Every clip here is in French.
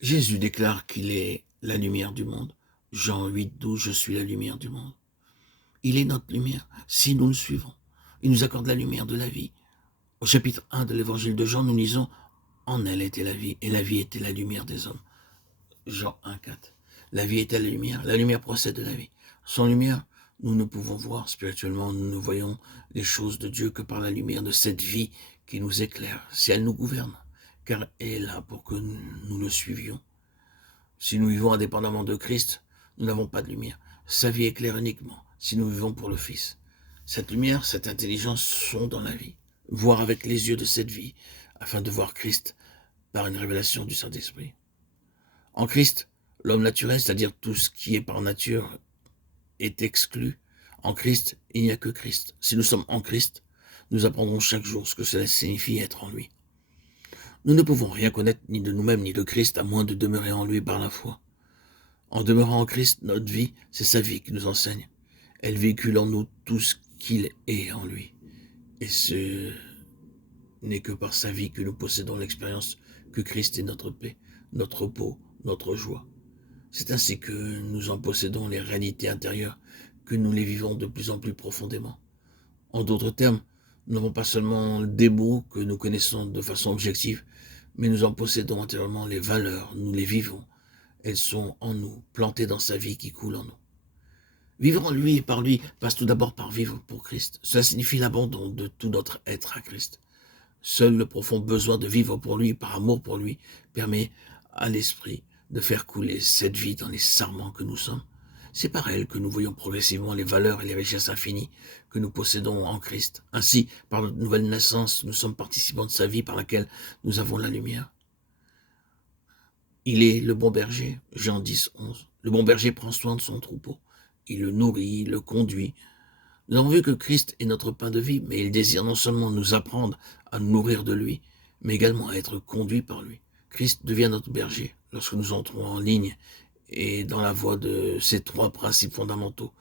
Jésus déclare qu'il est la lumière du monde. Jean 8, 12, je suis la lumière du monde. Il est notre lumière, si nous le suivons. Il nous accorde la lumière de la vie. Au chapitre 1 de l'évangile de Jean, nous lisons « En elle était la vie, et la vie était la lumière des hommes ». Jean 1, 4. La vie était la lumière procède de la vie. Sans lumière, nous ne pouvons voir spirituellement, nous ne voyons les choses de Dieu que par la lumière de cette vie qui nous éclaire, si elle nous gouverne, car elle est là pour que nous le suivions. Si nous vivons indépendamment de Christ, nous n'avons pas de lumière. Sa vie éclaire uniquement si nous vivons pour le Fils. Cette lumière, cette intelligence sont dans la vie. Voir avec les yeux de cette vie, afin de voir Christ par une révélation du Saint-Esprit. En Christ, l'homme naturel, c'est-à-dire tout ce qui est par nature, est exclu. En Christ, il n'y a que Christ. Si nous sommes en Christ, nous apprendrons chaque jour ce que cela signifie être en lui. Nous ne pouvons rien connaître ni de nous-mêmes ni de Christ à moins de demeurer en lui par la foi. En demeurant en Christ, notre vie, c'est sa vie qui nous enseigne. Elle véhicule en nous tout ce qu'il est en lui. Et ce n'est que par sa vie que nous possédons l'expérience que Christ est notre paix, notre repos, notre joie. C'est ainsi que nous en possédons les réalités intérieures, que nous les vivons de plus en plus profondément. En d'autres termes, nous n'avons pas seulement des mots que nous connaissons de façon objective, mais nous en possédons intérieurement les valeurs, nous les vivons. Elles sont en nous, plantées dans sa vie qui coule en nous. Vivre en lui et par lui passe tout d'abord par vivre pour Christ. Cela signifie l'abandon de tout notre être à Christ. Seul le profond besoin de vivre pour lui, par amour pour lui, permet à l'esprit de faire couler cette vie dans les sarments que nous sommes. C'est par elle que nous voyons progressivement les valeurs et les richesses infinies que nous possédons en Christ. Ainsi, par notre nouvelle naissance, nous sommes participants de sa vie par laquelle nous avons la lumière. Il est le bon berger, Jean 10, 11. Le bon berger prend soin de son troupeau. Il le nourrit, il le conduit. Nous avons vu que Christ est notre pain de vie, mais il désire non seulement nous apprendre à nous nourrir de lui, mais également à être conduits par lui. Christ devient notre berger lorsque nous entrons en ligne et dans la voie de ces trois principes fondamentaux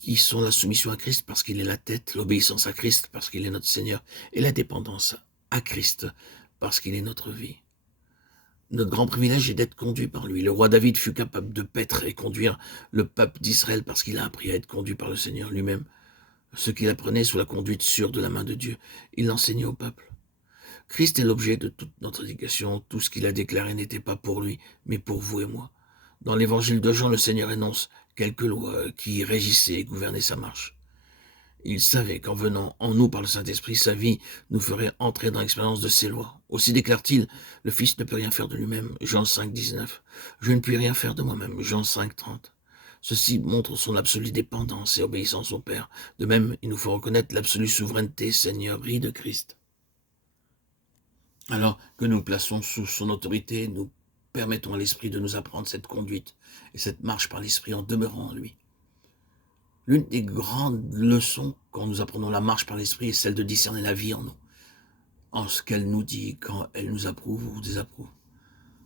qui sont la soumission à Christ parce qu'il est la tête, l'obéissance à Christ parce qu'il est notre Seigneur et la dépendance à Christ parce qu'il est notre vie. Notre grand privilège est d'être conduit par lui. Le roi David fut capable de paître et conduire le peuple d'Israël parce qu'il a appris à être conduit par le Seigneur lui-même. Ce qu'il apprenait sous la conduite sûre de la main de Dieu, il l'enseignait au peuple. Christ est l'objet de toute notre éducation. Tout ce qu'il a déclaré n'était pas pour lui, mais pour vous et moi. Dans l'évangile de Jean, le Seigneur énonce quelques lois qui régissaient et gouvernaient sa marche. Il savait qu'en venant en nous par le Saint-Esprit, sa vie nous ferait entrer dans l'expérience de ses lois. Aussi déclare-t-il, le Fils ne peut rien faire de lui-même, Jean 5, 19. Je ne puis rien faire de moi-même, Jean 5, 30. Ceci montre son absolue dépendance et obéissance au Père. De même, il nous faut reconnaître l'absolue souveraineté, seigneurie de Christ. Alors que nous plaçons sous son autorité, nous permettons à l'Esprit de nous apprendre cette conduite et cette marche par l'Esprit en demeurant en lui. L'une des grandes leçons quand nous apprenons la marche par l'Esprit est celle de discerner la vie en nous, en ce qu'elle nous dit, quand elle nous approuve ou désapprouve.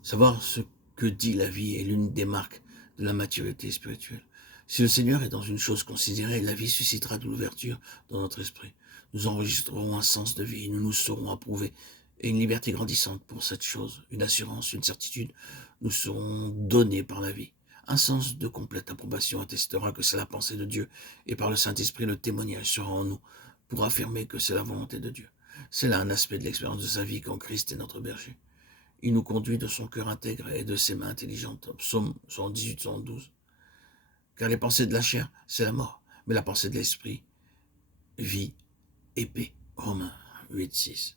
Savoir ce que dit la vie est l'une des marques de la maturité spirituelle. Si le Seigneur est dans une chose considérée, la vie suscitera de l'ouverture dans notre esprit. Nous enregistrerons un sens de vie, nous nous saurons approuver, et une liberté grandissante pour cette chose, une assurance, une certitude, nous serons donnés par la vie. Un sens de complète approbation attestera que c'est la pensée de Dieu, et par le Saint-Esprit, le témoignage sera en nous pour affirmer que c'est la volonté de Dieu. C'est là un aspect de l'expérience de sa vie quand Christ est notre berger. Il nous conduit de son cœur intègre et de ses mains intelligentes. Psaume 118, 112. Car les pensées de la chair, c'est la mort, mais la pensée de l'esprit, vie et paix. Romains 8, 6.